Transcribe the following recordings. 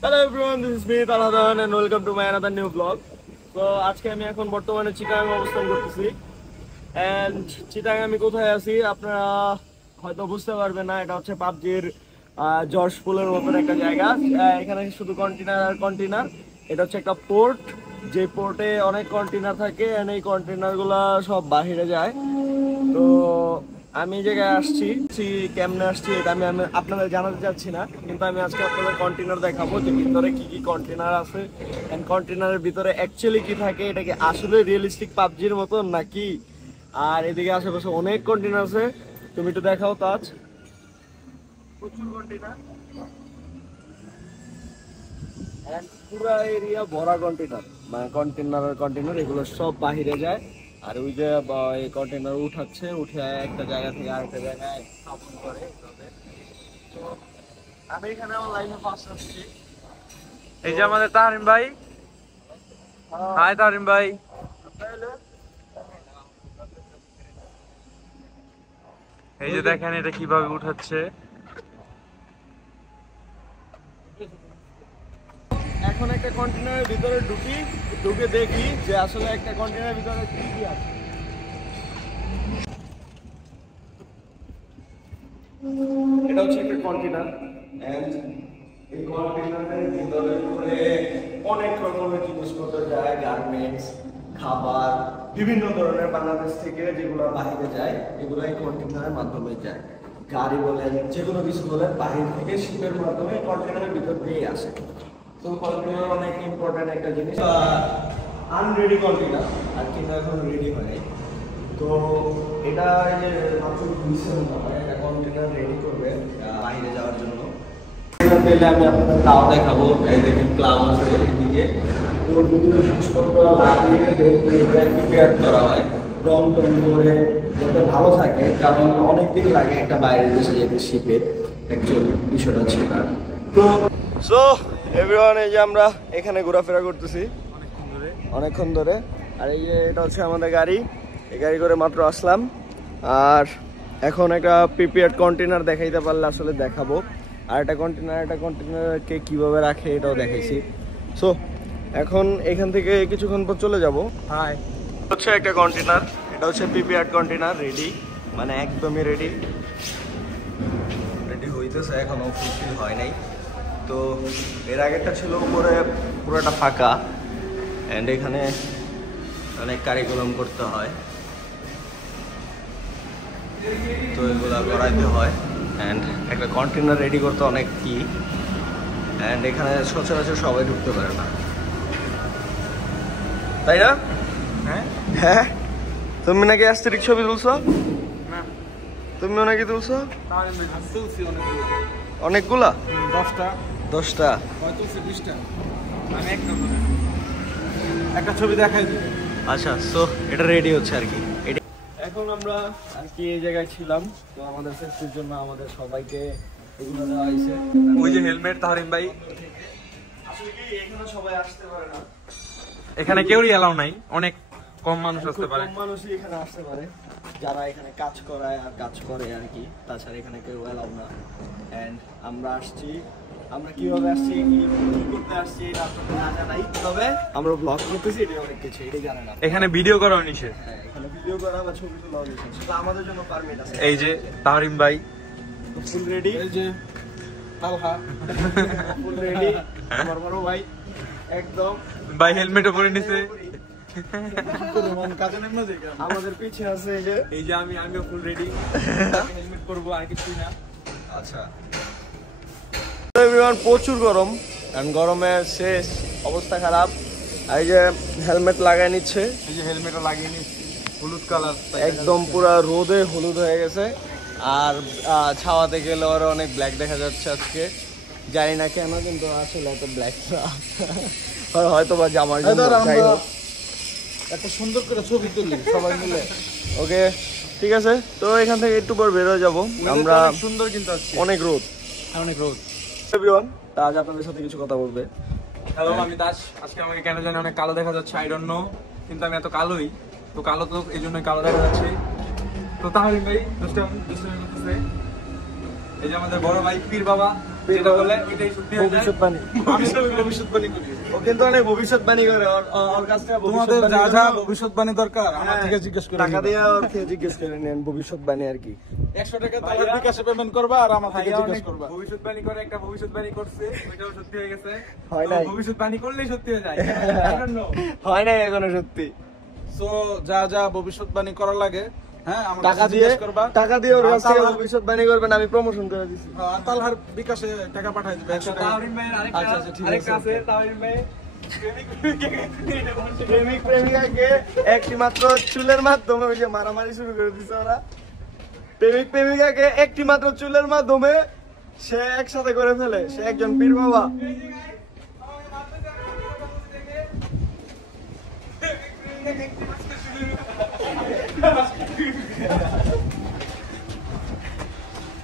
Hello everyone, this is me Talhadan and welcome to my another new vlog. So আজকে আমি এখন বর্তমানে চিটাগাং অবস্থান করতেছি and চিটাগাং আমি কোথায় আছি আপনারা হয়তো বুঝতে পারবেন না। এটা হচ্ছে পাবজির জর্জ পুলের মতন একটা জায়গা। এখানে শুধু কন্টেইনার আর কন্টেইনার। এটা হচ্ছে একটা পোর্ট, যে পোর্টে অনেক কন্টেইনার থাকে and এই কন্টেইনারগুলো সব বাইরে যায়। তো আমি এই জায়গায় আসছি, কেমনে আসছি এটা আমি আপনাদের জানাতে চাচ্ছি না, কিন্তু আমি আজকে আপনাদের কন্টেইনার দেখাবো যে ভিতরে কি কি কন্টেইনার আছে এন্ড কন্টেইনারের ভিতরে অ্যাকচুয়ালি কি থাকে, এটা কি আসলে রিয়েলিস্টিক পাবজির মতন নাকি। আর এদিকে আশেপাশে অনেক কন্টেইনার আছে, তুমি একটু দেখাও তাজ। প্রচুর কন্টেইনার এন্ড পুরো এরিয়া ভরা কন্টেইনার, মানে কন্টেইনার এগুলো সব বাহিরে যায়। আর ওই যে এই কন্টেইনার উঠে একটা জায়গা থেকে আরেকটা জায়গায় স্থাপন করে। তো আমি এখানে আমার লাইনে পাস আসছি। এই যে আমাদের তাহরিম ভাই। হাই তাহরিম ভাই। এই যে দেখেন এটা কিভাবে উঠাচ্ছে। এখন একটা কন্টেইনারের ভিতরে ঢুকে দেখি যে আসলে একটা কন্টেইনারের ভিতরে কি কি আছে। এটা হচ্ছে একটা কন্টেইনার এন্ড এই কন্টেইনারের ভিতরে অনেক রকমের জিনিসপত্র যায়, গার্মেন্টস, খাবার, বিভিন্ন ধরনের বাংলাদেশ থেকে যেগুলো বাইরে যায় এগুলো এই কন্টেইনারের মাধ্যমে যায়। গাড়ি বলেন, যে কোনো কিছু বলেন, বাহির থেকে শিপের মাধ্যমে কন্টেইনারের ভিতর দিয়ে আসে। তো কন্টেইনার অনেক ইম্পর্টেন্ট একটা জিনিস। আনরেডি কন্টেইনার আর কিন্তু এখন রেডি হয় নাই। তো এটা যে মাত্র 20 মতো হয়, একটা কন্টেইনার রেডি করবে বাইরে যাওয়ার জন্য। পেলে আমি আপনাদের তাও দেখাবো। এই দেখেন ক্লাব আছে এদিকে, তো বিভিন্ন জিনিসপত্র লাগিয়ে প্রিপেয়ার করা হয় রং টং করে যাতে ভালো থাকে, কারণ অনেকদিন লাগে একটা বাইরের দেশে যেতে শিপে। অ্যাকচুয়ালি বিষয়টা ছিল না। তো সো এভরিওয়ান, এই যে আমরা এখানে ঘোরাফেরা করতেছি অনেকক্ষণ ধরে। আর এই যে এটা হচ্ছে আমাদের গাড়ি, এই গাড়ি করে মাত্র আসলাম। আর এখন একটা প্রিপেয়ার্ড কন্টেইনার দেখাইতে পারলে আসলে দেখাবো। আর একটা কন্টেইনারকে কীভাবে রাখে এটাও দেখাইছি। সো এখন এখান থেকে কিছুক্ষণ পর চলে যাব। হাই হচ্ছে একটা কন্টেইনার, এটা হচ্ছে প্রিপেয়ার্ড কন্টেইনার, রেডি, মানে একদমই রেডি হইতেছে, এখনো ফুলফিল হয় নাই। তো এর আগেরটা ছিল উপরে পুরোটা ফাঁকা অ্যান্ড এখানে অনেক কারিকুলাম করতে হয়, তো এগুলা করাইতে হয় অ্যান্ড একটা কন্টেইনার রেডি করতে অনেক কি। অ্যান্ড এখানে সচরাচর সবাই ঢুকতে পারে না, তাই না? হ্যাঁ, তুমি নাকি অ্যাস্থেটিক ছবি তুলছো? তুমিও নাকি তুলছো? অনেকগুলা? 10টা? আমি একটা ছবি দেখাই দিই। আচ্ছা, সো এটা রেডি হচ্ছে আর কি। এখন আমরা আর কি এই জায়গায় ছিলাম, তো আমাদের সেফটির জন্য আমাদের সবাইকে এগুলো দেওয়া হয়েছে। ওই যে হেলমেট তাহরিম ভাই। আসলে কি এখানে সবাই আসতে পারে না, এখানে কেউই এলাও নাই, অনেক কম মানুষ আসতে পারে। কম মানুষই এখানে আসতে পারে যারা এখানে কাজ করায় আর কাজ করে আর কি, তাছাড়া এখানে কেউ এলাও না। এন্ড আমরা আসছি, আমরা কিভাবে আসছি, কি করতে আসছি এটা আপনাদের না জানাই, তবে আমরা ব্লগ করতেছি, এটা অনেক কিছু, এটাই জানেন না। এখানে ভিডিও করাও নিষেধ। হ্যাঁ, এখানে ভিডিও করা বা ছবি তোলা নিষেধ, সেটা আমাদের জন্য পারমিট আছে। এই যে তাহরিম ভাই ফুল রেডি, এই যে তালহা ফুল রেডি, আমার বড় ভাই একদম ভাই হেলমেটও পরে নিছে। আমাদের পিছে আছে এই যে আমিও ফুল রেডি, হেলমেট পরবো আর কিছুই না। আচ্ছা এভরিওয়ান, প্রচুর গরম, কারণ গরমের শেষ অবস্থা খারাপ। এই যে হেলমেট লাগাই নিচ্ছে, এই যে হেলমেটও লাগিয়ে নিচ্ছি, হলুদ কালার, একদম পুরো রোদে হলুদ হয়ে গেছে। আর ছাওয়াতে গেলে ওরা অনেক ব্ল্যাক দেখা যাচ্ছে আজকে, জানি না কেন, কিন্তু আসলে এত ব্ল্যাক হয়তো বা জামার জন্য। যাই হোক, একটা সুন্দর করে ছবি তুলি সবাই মিলে। ওকে, ঠিক আছে। তো এখান থেকে একটু পর বের হয়ে যাবো আমরা। সুন্দর কিন্তু অনেক রোদ। এভরিওয়ান, তাজ আপনাদের সাথে কিছু কথা বলবে। হ্যালো, আমি দাস। আজকে আমাকে কেন জানি অনেক কালো দেখা যাচ্ছে, আই ডোন্ট নো, কিন্তু আমি এত কালোই তো, কালো তো এই জন্যই কালো দেখা যাচ্ছে। তো তাহলে ভাই দুষ্টামি করতেছে। এই যে আমাদের বড় ভাই পীর বাবা, যেটা বলে এটাই সত্যি হয়ে যায়। ভবিষ্যৎবাণী। আমি ভবিষ্যৎবাণী করি। ও কিন্তু অনেক ভবিষ্যৎবাণী করে, ওর কাছ থেকে তোমাদের যা যা ভবিষ্যৎবাণী দরকার আমার থেকে জিজ্ঞেস করে টাকা দিয়ে ওর থেকে জিজ্ঞেস করে নেন ভবিষ্যৎবাণী আর কি। 100 টাকা তাহলে বিকাশে পেমেন্ট করবা আর আমার থেকে ভাইয়া জিজ্ঞেস অনেক করবা। ভবিষ্যৎবাণী করে, একটা ভবিষ্যৎবাণী করছে, ওইটাও সত্যি হয়ে গেছে। হয় তো নাই। ভবিষ্যৎবাণী করলেই সত্যি হয়ে যায়। I don't know. হয় নাই এখনো সত্যি। সো যা যা ভবিষ্যৎবাণী করা লাগে, হ্যাঁ আমার টাকা কাছে দিয়ে জিজ্ঞেস করবা। ওর কাছ থেকে তালহার- ভবিষ্যৎবাণী করবেন, আমি প্রমোশন করে দিছি। তালহার বিকাশে টাকা পাঠাই দিবে 100 টাকা। তাওরিন ভাইয়ের আরেকটা আচ্ছা, আচ্ছা, ঠিক আছে। আরেকটা আছে, তাওরিন ভাই প্রেমিক প্রেমিকাকে একটি মাত্র চুলের মাধ্যমে ওই যে মারামারি শুরু করে দিছে ওরা। প্রেমিক প্রেমিকাকে একটি মাত্র চুলের মাধ্যমে সে একসাথে করে ফেলে, সে একজন পীর বাবা।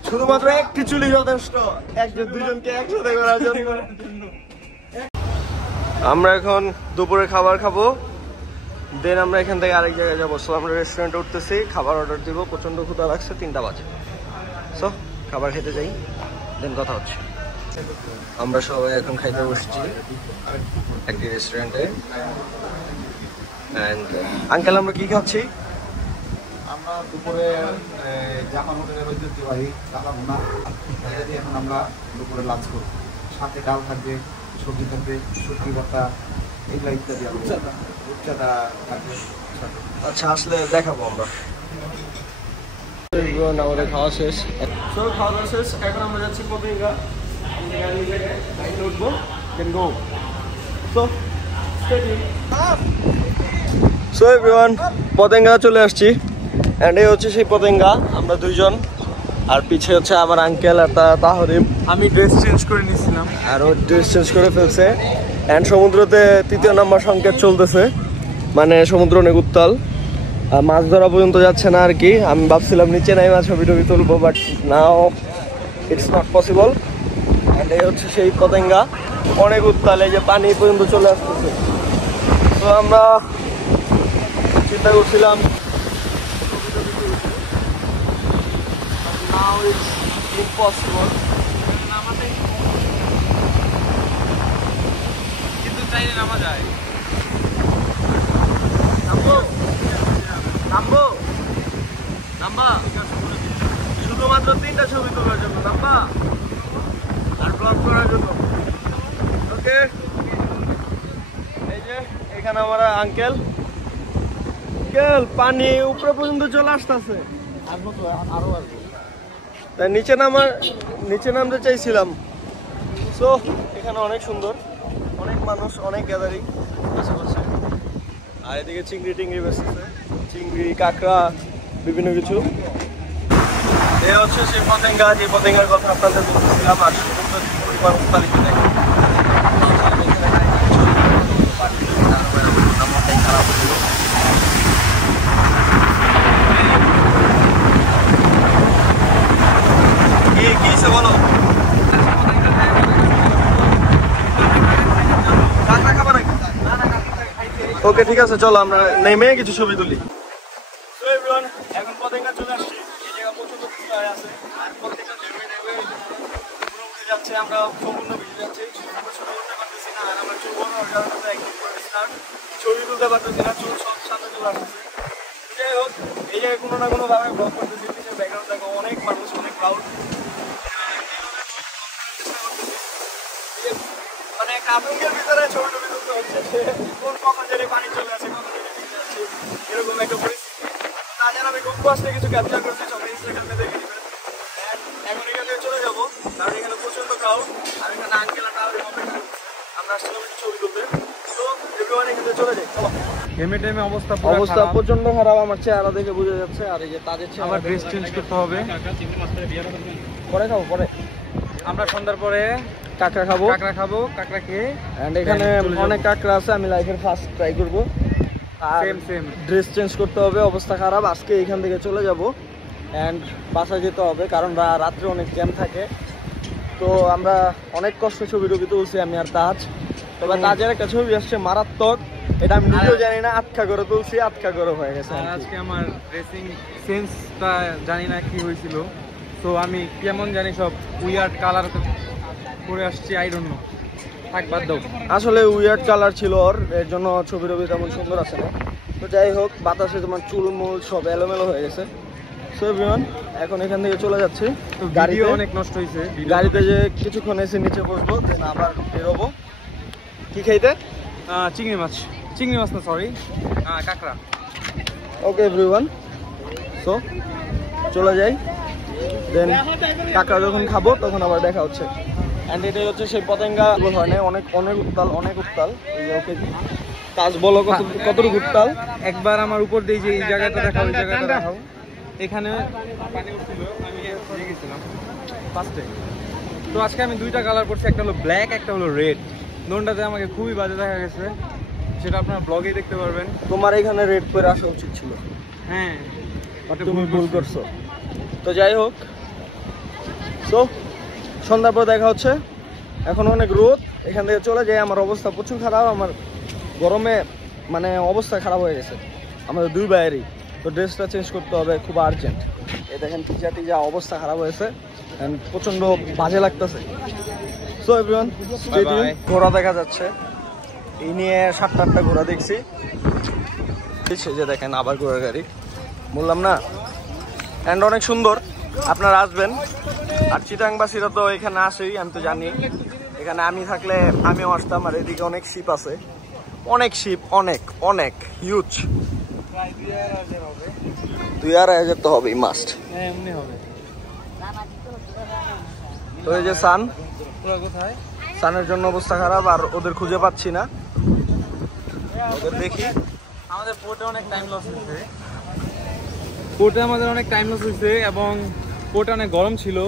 শুধুমাত্র একটি চুলি যথেষ্ট একজন দুজনকে একসাথে করার জন্য। আমরা এখন দুপুরে খাবার খাবো, দেন আমরা এখান থেকে আরেক জায়গায় যাবো। সো আমরা রেস্টুরেন্টে উঠতেছি, খাবার অর্ডার দিব, প্রচন্ড ক্ষুধা লাগছে, 3টা বাজে। সো খাবার খেতে যাই, দেন কথা হচ্ছে। আমরা সবাই এখন খাইতে বসছি একটি রেস্টুরেন্টে। এন্ড আঙ্কেল, আমরা কি খাচ্ছি? আমরা দুপুরে জাপান হোটেলের ঐতিহ্যবাহী কালা ভুনা, এটা দিয়ে এখন আমরা দুপুরে লাঞ্চ করব। সাথে ডাল থাকবে, সবজি থাকবে, শুটকি ভর্তা, এগুলো ইত্যাদি। রূপচাঁদা থাকবে সাথে। আচ্ছা, আসলে দেখাবো আমরা। আমাদের খাওয়া শেষ। খাওয়া দাওয়া শেষ, এখন আমরা যাচ্ছি পতেঙ্গা। উঠবো, দেন গো। সো এভরিওয়ান, পতেঙ্গা চলে আসছি। অ্যান্ড এই হচ্ছে সেই পতেঙ্গা, আমরা দুইজন, আর পিছে হচ্ছে আমার আঙ্কেল আর তাহরিম। আমি ড্রেস চেঞ্জ করে নিয়েছিলাম। আর ও ড্রেস চেঞ্জ করে ফেলছে। অ্যান্ড সমুদ্রতে 3য় নম্বর সংকেত চলতেছে, মানে সমুদ্র অনেক উত্তাল, মাছ ধরা পর্যন্ত যাচ্ছে না আর কি। আমি ভাবছিলাম নিচে নাই মাছ ছবি টবি তুলবো, but now it's not possible. And এই হচ্ছে সেই পতেঙ্গা, অনেক উত্তাল, এই যে পানি পর্যন্ত চলে আসতেছে। তো আমরা চিন্তা করছিলাম now it's impossible. কিন্তু চাইলে নামা যায়। নাম্বা শুধুমাত্র 3টা ছবি তোলার জন্য, নাম্বা আর ব্লগ করার জন্য। ওকে, এই যে এখানে আমরা আঙ্কেল পানি উপরে পর্যন্ত চলে আসতেছে। তাই নিচে নামতে চাইছিলাম। সো এখানে অনেক সুন্দর, অনেক মানুষ, অনেক গ্যাদারিং আশেপাশে। আর এদিকে চিংড়ি টিংড়ি বেসতেছে, চিংড়ি, কাঁকড়া, বিভিন্ন কিছু। এ হচ্ছে সেই পতেঙ্গা, যে পতেঙ্গার কথা আপনাদের বলতেছিলাম। আর সমুদ্র পরিমাণ উত্তালিত দেখেন। খারাপ হয়েছিল। কি বলো? ওকে, ঠিক আছে, চলো আমরা নেমে কিছু ছবি তুলি। এখন পতেঙ্গা চলে আসছি, এই জায়গা প্রচন্ড সুন্দর আছে। আর প্রত্যেকটা নেমে পুরো উঠে যাচ্ছে, আমরা সম্পূর্ণ ভিজে যাচ্ছি। ছবি তুলতে পারতেছি না, আর আমরা চুল বড় হওয়ার কারণে একদিন করে দিচ্ছিলাম, ছবি তুলতে পারতেছি না, চুল সব সামনে চলে আসতেছে। যাই হোক, এই জায়গায় কোনো না কোনো ভাবে ব্লগ করতেছি। ব্যাকগ্রাউন্ড দেখো, অনেক মানুষ, অনেক ক্রাউড। মানে একটা আতঙ্কের ভিতরে ছবি টবি তুলতে হচ্ছে, কখন জানি পানি চলে আসে, কখন জানি ভিজে যাচ্ছে, এরকম একটা পরিস্থিতি। তাছাড়া আমি খুব কষ্টে কিছু ক্যাপচার করছি, সবাই ইনস্টাগ্রামে দেখে নেবেন। এখন এখান থেকে চলে যাবো, কারণ এখানে প্রচন্ড ক্রাউড। আর এখানে আঙ্কেল আর টাওয়ারের অপেক্ষা, আমরা আসছিলাম একটু ছবি তুলতে। তো এভরিওয়ান এখান থেকে চলে যাই, চলো। ঘেমে অবস্থা প্রচন্ড খারাপ, আমার চেহারা দেখে বোঝা যাচ্ছে। আর এই যে তাদের আমার ড্রেস চেঞ্জ করতে হবে। পরে খাবো, পরে আমরা সন্ধ্যার পরে কাঁকড়া খাবো। কাঁকড়া খেয়ে এন্ড এখানে অনেক কাঁকড়া আছে, আমি লাইফের ফার্স্ট ট্রাই করবো। আর সেম ড্রেস চেঞ্জ করতে হবে, অবস্থা খারাপ। আজকে এখান থেকে চলে যাব এন্ড বাসায় যেতে হবে, কারণ রাত্রে অনেক জ্যাম থাকে। তো আমরা অনেক কষ্ট ছবি টবি তুলছি, আমি আর তাজ। তবে তাজের একটা ছবি আসছে মারাত্মক, এটা আমি নিজেও জানি না, আটকা করে তুলছি, আটকা করে হয়ে গেছে। আর আজকে আমার ড্রেসিং সেন্সটা জানি না কি হয়েছিল, তো আমি কেমন জানি সব উইয়ার্ড কালার পরে আসছি, আই ডোন্ট নো, থাক বাদ দাও। আসলে উইয়ার্ড কালার ছিল ওর, এর জন্য ছবি টবি তেমন সুন্দর আছে না। তো যাই হোক, বাতাসে তোমার চুলমুল সব এলোমেলো হয়ে গেছে। সো এভরিওয়ান, এখন এখান থেকে চলে যাচ্ছি। গাড়িও অনেক নষ্ট হয়েছে, গাড়িতে যে কিছুক্ষণ এসে নিচে বসবো, দেন আবার বেরোবো। কি খাইতে? চিংড়ি মাছ না, সরি, কাঁকড়া। ওকে এভরিওয়ান, সো চলে যাই, দেন কাঁকড়া যখন খাবো তখন আবার দেখা হচ্ছে। অ্যান্ড এটাই হচ্ছে সেই পতেঙ্গা হয় না, অনেক অনেক উত্তাল। ওকে কাজ বলো কতটুকু উত্তাল? একবার আমার উপর দিয়ে যে এই জায়গাটা দেখাও, এই জায়গাটা দেখাও। এখানে পানি উঠছিল, আমি দিয়ে গেছিলাম ফার্স্টে। তো আজকে আমি দুইটা কালার করছি, একটা হলো ব্ল্যাক, একটা হলো রেড। দোনটাতে আমাকে খুবই বাজে দেখা গেছে, সেটা আপনারা ব্লগেই দেখতে পারবেন। তোমার এখানে রেড করে আসা উচিত ছিল। হ্যাঁ, তুমি ভুল করছো। তো যাই হোক, তো সন্ধ্যার পর দেখা হচ্ছে। এখন অনেক রোদ, এখান থেকে চলে যাই। আমার অবস্থা প্রচুর খারাপ, আমার গরমে মানে অবস্থা খারাপ হয়ে গেছে আমাদের দুই ভাইয়েরই। তো ড্রেসটা চেঞ্জ করতে হবে খুব আর্জেন্ট। এই দেখেন টিজা অবস্থা খারাপ হয়েছে, প্রচন্ড বাজে লাগতেছে। সো এভরিওয়ান, ঘোড়া দেখা যাচ্ছে, এই নিয়ে 7-8টা ঘোড়া দেখছি। যে দেখেন আবার ঘোড়ার গাড়ি, বললাম না। অ্যান্ড অনেক সুন্দর, আপনারা আসবেন। আর চিটাংবাসীরা তো এখানে আসেই, আমি তো জানি। এখানে আমি থাকলে আমিও আসতাম। আর এদিকে অনেক শিপ আছে, অনেক শিপ, অনেক হিউজ। 2,500 তো হবেই মাস্ট। এমনি হবে। তো এই যে সান, ওরা কোথায়? সানের জন্য অবস্থা খারাপ, আর ওদের খুঁজে পাচ্ছি না। ওদের দেখি। আমাদের পোর্টে অনেক টাইম লস হয়েছে, এবং পোর্টে অনেক গরম ছিল।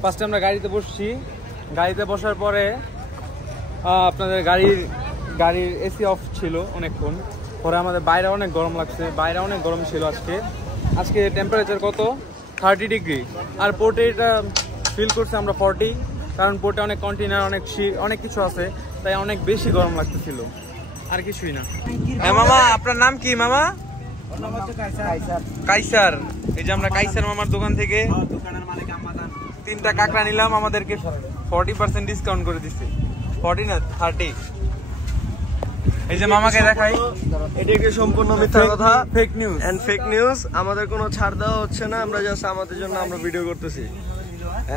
ফার্স্টে আমরা গাড়িতে বসছি, গাড়িতে বসার পরে আপনাদের গাড়ির এসি অফ ছিল অনেকক্ষণ পরে। আমাদের বাইরে অনেক গরম লাগছে, বাইরে অনেক গরম ছিল। আজকে টেম্পারেচার কত? 30 ডিগ্রি। আর পোর্টে এটা ফিল করছে আমরা 40, কারণ পোর্টে অনেক কন্টেনার, অনেক কিছু আছে, তাই অনেক বেশি গরম লাগতেছিল, আর কিছুই না। হ্যাঁ মামা, আপনার নাম কি মামা? কাইসার। এই যে আমরা কাইসার মামার দোকান থেকে 3টা কাঁকড়া নিলাম, আমাদেরকে 40% ডিসকাউন্ট করে দিচ্ছে। 40 না 30। এই যে মামাকে দেখাই, এটা একটি সম্পূর্ণ মিথ্যা কথা, fake news and fake news. আমাদের কোনো ছাড় দেওয়া হচ্ছে না, আমরা জাস্ট আমাদের জন্য আমরা ভিডিও করতেছি।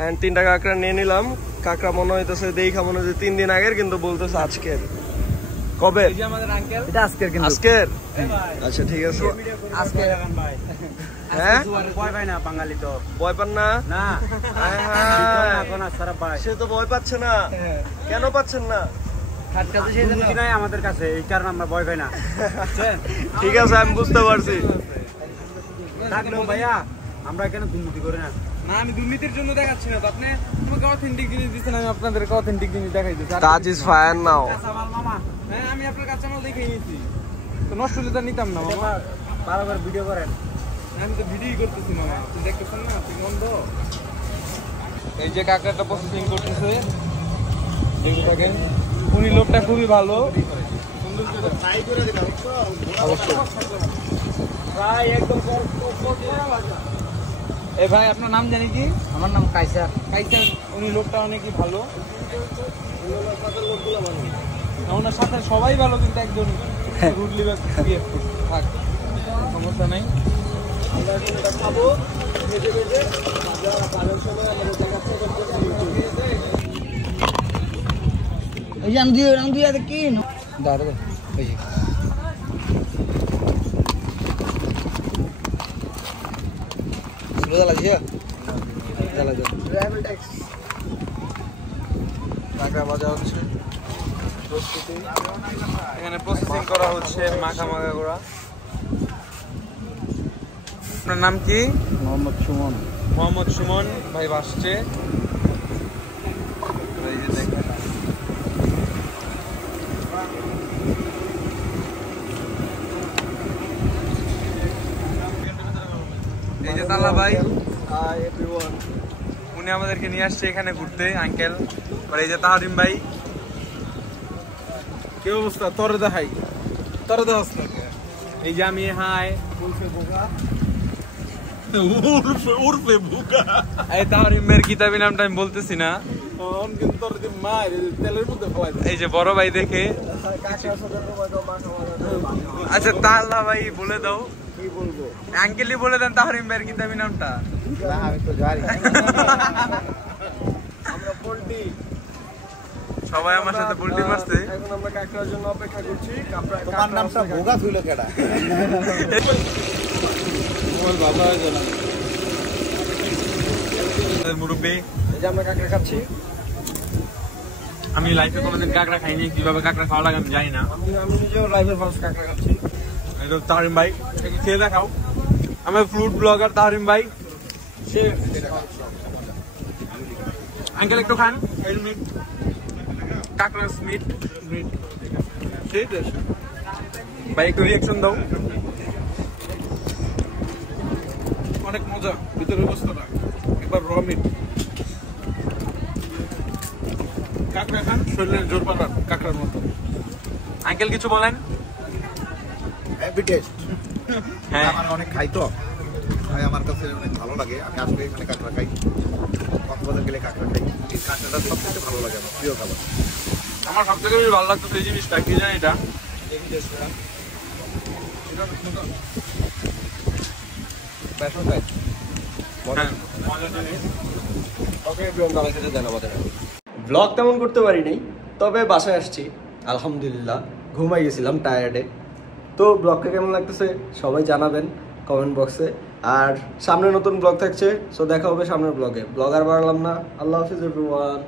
এন্ড 3টা কাঁকড়া নিয়ে নিলাম। কাঁকড়া মনে হইতেছে দেখা মনে হচ্ছে 3 দিন আগের, কিন্তু বলতেছে আজকের। কবে? এই যে আমাদের আঙ্কেল, এটা আজকের, কিন্তু আজকের। আচ্ছা ঠিক আছে, আজকে হ্যাঁ ভয় পাই না, বাঙালি তো ভয় পান না? না, সে তো ভয় পাচ্ছে না, কেন পাচ্ছেন না? আমাদের কাছে এই কারণে আমরা ভয় পাই না। ঠিক আছে, আমি বুঝতে পারছি। ভাইয়া, আমরা কেন দুর্নীতি করি না? না, আমি দুর্নীতির জন্য দেখাচ্ছি না তো। আপনি তোমাকে অথেন্টিক জিনিস দিচ্ছেন, আমি আপনাদেরকে অথেন্টিক জিনিস দেখাইতেছি। তাজ ইজ ফায়ার নাও। হ্যাঁ, আমি আপনার কাঁচামাল দেখে নিয়েছি, তো নষ্ট হলে তো নিতাম না মামা। বারবার ভিডিও করেন। আমি তো ভিডিওই করতেছি মামা, আপনি দেখতেছেন না? আপনি বন্ধ। এই যে কাঁকড়াটা প্রসেসিং করতেছে, দেখতে থাকেন। উনি লোকটা খুবই ভালো। এ ভাই, আপনার নাম জানি কি? আমার নাম কাইসার। কাইসার, উনি লোকটা অনেকই ভালো। ওনার সাথে সবাই ভালো, কিন্তু একজন রুডলি থাক, সমস্যা নাই। খাবো ভেজে ভেজে, খাওয়ার সময় আমাদের দেখাচ্ছে। ওই যে আমি দিয়ে কি দাঁড়ো ওই যে জ্বালা দিয়ে জ্বালা দিয়ে কাঁকড়া ভাজা হচ্ছে, প্রস্তুতি। এখানে প্রসেসিং করা হচ্ছে, মাখা করা। আপনার নাম কি? মোহাম্মদ সুমন। মোহাম্মদ সুমন ভাই বাসছে। এই যে দেখেন, এই যে তালা ভাই, উনি আমাদেরকে নিয়ে আসছে এখানে ঘুরতে, আঙ্কেল। আর এই যে তাহারিম ভাই। কি অবস্থা? তোরে দেখাই, তোরে দেখাস না। এই যে আমি, হাই বলছে বোকা, উর্ফে বোকা। এই তাহারিমের কিতাবি নামটা আমি বলতেছি না। কিন্তু তোর যদি মার তেলের মধ্যে ফেলাই এই যে বড় ভাই দেখে। আচ্ছা তাহলে ভাই বলে দাও, কি বলবো? আঙ্কেলই বলে দেন তাহরিম ভাইয়ের কিন্তু আমি নামটা। আমি তো জানি আমরা পোল্ট্রি সবাই আমার সাথে পোল্ট্রি মারছে। এখন আমরা কাঁকড়ার জন্য অপেক্ষা করছি। তোমার নামটা ভোগা থইল কেডা? মুরব্বী, এই যে আমরা কাঁকড়া খাচ্ছি। আমি লাইফে কোনোদিন কাঁকড়া খাইনি, কিভাবে কাঁকড়া খাওয়া লাগে আমি জানি না। আমি নিজেও লাইভের ফার্স্ট কাঁকড়া খাচ্ছি। এটা তাহরিম ভাই, এটাকে খেয়ে দেখাও। আমার ফ্রুট ব্লগার তাহরিম ভাই। আঙ্কেল একটু খান কাঁকড়া মিট ভাই, একটু রিয়াকশন দাও। অনেক মজা ভিতরের অবস্থাটা একবার র মিট কাঁকড়া খান, শরীরের জোর পাঠান কাঁকড়ার মতো। আঙ্কেল কিছু বলেন? Happy taste. হ্যাঁ, আমার অনেক খাই তো, তাই আমার কাছে অনেক ভালো লাগে। আমি আসলে এখানে কাঁকড়া খাই, কক্সবাজার গেলে কাঁকড়া খাই। এই কাঁকড়াটা সবথেকে ভালো লাগে, আমার প্রিয় খাবার। আমার সব থেকে বেশি ভালো লাগতো এই জিনিসটা কি জানি, এটা ব্লগ তেমন করতে পারিনি, তবে বাসায় আসছি আলহামদুলিল্লাহ। ঘুমাই গেছিলাম টায়ার্ডে। তো ব্লগটা কেমন লাগতেছে সবাই জানাবেন কমেন্ট বক্সে। আর সামনে নতুন ব্লগ থাকছে, সো দেখা হবে সামনের ব্লগে। ব্লগ আর বাড়ালাম না। আল্লাহ হাফিজ এভরিওয়ান।